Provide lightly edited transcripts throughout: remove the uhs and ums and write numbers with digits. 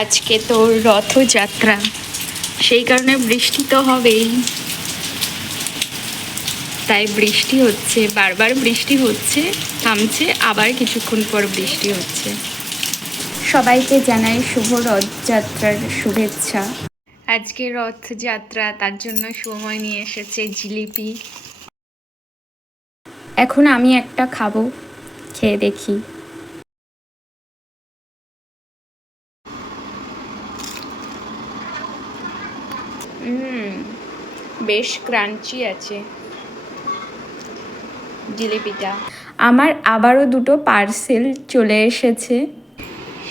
আজকে তো রথযাত্রা, সেই কারণে বৃষ্টি তো হবেই। তাই বৃষ্টি হচ্ছে, বারবার বৃষ্টি হচ্ছে, থামছে, আবার কিছুক্ষণ পর বৃষ্টি হচ্ছে। সবাইকে জানাই শুভ রথযাত্রার শুভেচ্ছা। আজকে রথযাত্রা, তার জন্য সময় নিয়ে এসেছে জিলিপি। এখন আমি একটা খাবো, খেয়ে দেখি। বেশ ক্রাঞ্চি আছে জিলিপিটা। আমার আবারও দুটো পার্সেল চলে এসেছে।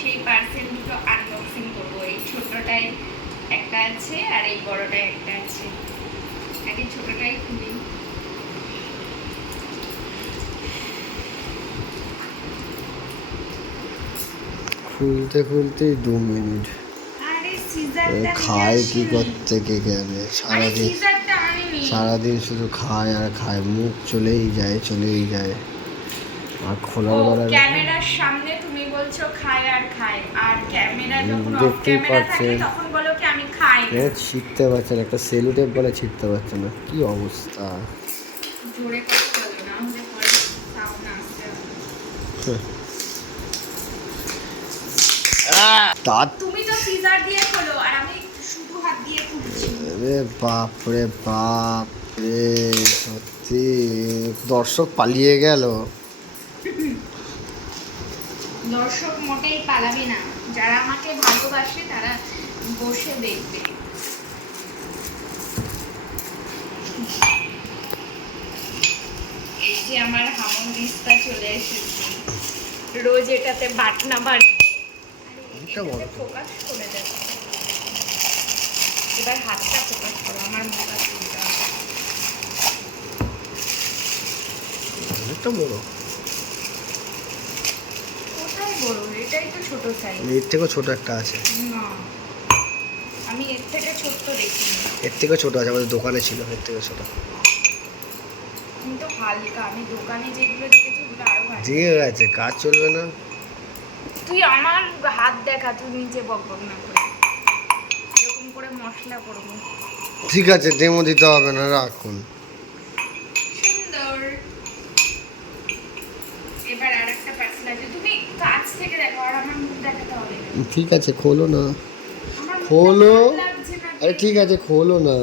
সেই পার্সেল দুটো আনবক্সিং করবো। এই ছোটটায় একটা আছে আর এই বড়টায় একটা আছে। আগে ছোটটাই খুলি। খুলতে খুলতে 2 মিনিট। খায় কি করতে কে জানে। সারাদিন শুধু খায় আর খায়, মুখ চলেই যায়। আর খোলার বেলা ক্যামেরার সামনে তুমি বলছো খায় আর খায়, আর ক্যামেরা যখন অফ ক্যামেরা থাকে তখন বলো কি আমি খাই না। ছিটতে পারছে না, একটা সেলুটেপ বলে ছিটতে পারছে না, কি অবস্থা। জোরে কথা বলো, না হলে পরে সাউন্ড আসছে। তুমি তো সিজার দিয়ে খোলো আর আমি শুধু হাত দিয়ে খুলছি। আরে বাপ রে বাপ রে, সত্যি দর্শক পালিয়ে গেল। দর্শক মোটেই পালাবে না, যারা আমাকে ভালোবাসে তারা বসে দেখবে। এই যে আমার হামদিস্তা চলে এসেছে, রোজ এটাতে বাটনা বাটবো। ফোকাস করে দেবো। এবার হাতটা ফোকাস করো, আমার মুখটা চুলটা অনেকটা বড়। কোথায় বড়? এটাই তো ছোট সাইজ। এর থেকেও ছোট একটা আছে। না, আমি এর থেকে ছোট দেখিনি। এর থেকেও ছোট আছে, আমাদের দোকানে ছিল এর থেকে ছোট। কিন্তু হালকা, আমি দোকানে যেগুলো দেখেছি ওগুলো আরো ভালো। ঠিক আছে, কাজ চলবে না। তুই আমার হাত দেখা, তুই নিজে বকবক না করে। এরকম করে মশলা করবো। ঠিক আছে, ডেমো দিতে হবে না, রাখুন। সুন্দর। এবার আরেকটা পার্সেল আছে, তুমি কাছ থেকে দেখো আর আমার মুখ দেখাতে হবে না। ঠিক আছে, খোলো না, খোলো। আরে ঠিক আছে, খোলো না।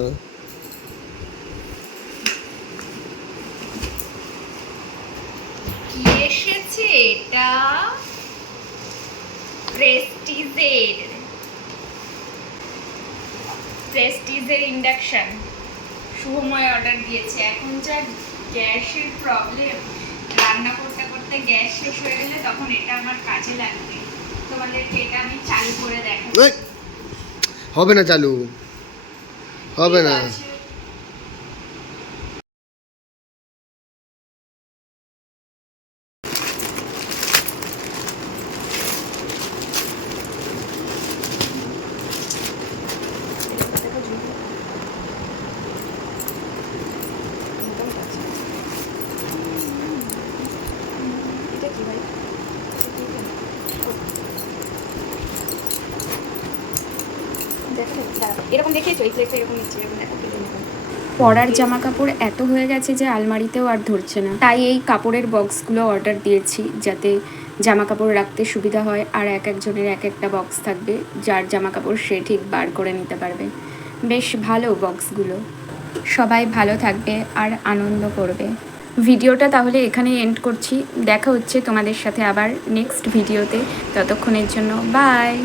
কি এসেছে এটা? প্রেস্টিজের ইন্ডাকশন শুভময় অর্ডার দিয়েছে। এখন যা গ্যাসের প্রবলেম, রান্না করতে করতে গ্যাস শেষ হয়ে গেলে তখন এটা আমার কাজে লাগবে। তোমাদেরকে এটা আমি চালু করে দেখাবো। হবে না, চালু হবে না। এরকম দেখেছো, এই প্লেটটা এরকম নিচ্ছে, এরকম দেখো। পরার জামা কাপড় এত হয়ে গেছে যে আলমারিতেও আর ধরছে না, তাই এই কাপড়ের বক্সগুলো অর্ডার দিয়েছি, যাতে জামা কাপড় রাখতে সুবিধা হয়। আর এক একজনের এক একটা বক্স থাকবে, যার জামা কাপড় সে ঠিক বার করে নিতে পারবে। বেশ ভালো বক্সগুলো। সবাই ভালো থাকবে আর আনন্দ করবে। ভিডিওটা তাহলে এখানে এন্ড করছি। দেখা হচ্ছে তোমাদের সাথে আবার নেক্সট ভিডিওতে। ততক্ষণের জন্য বাই।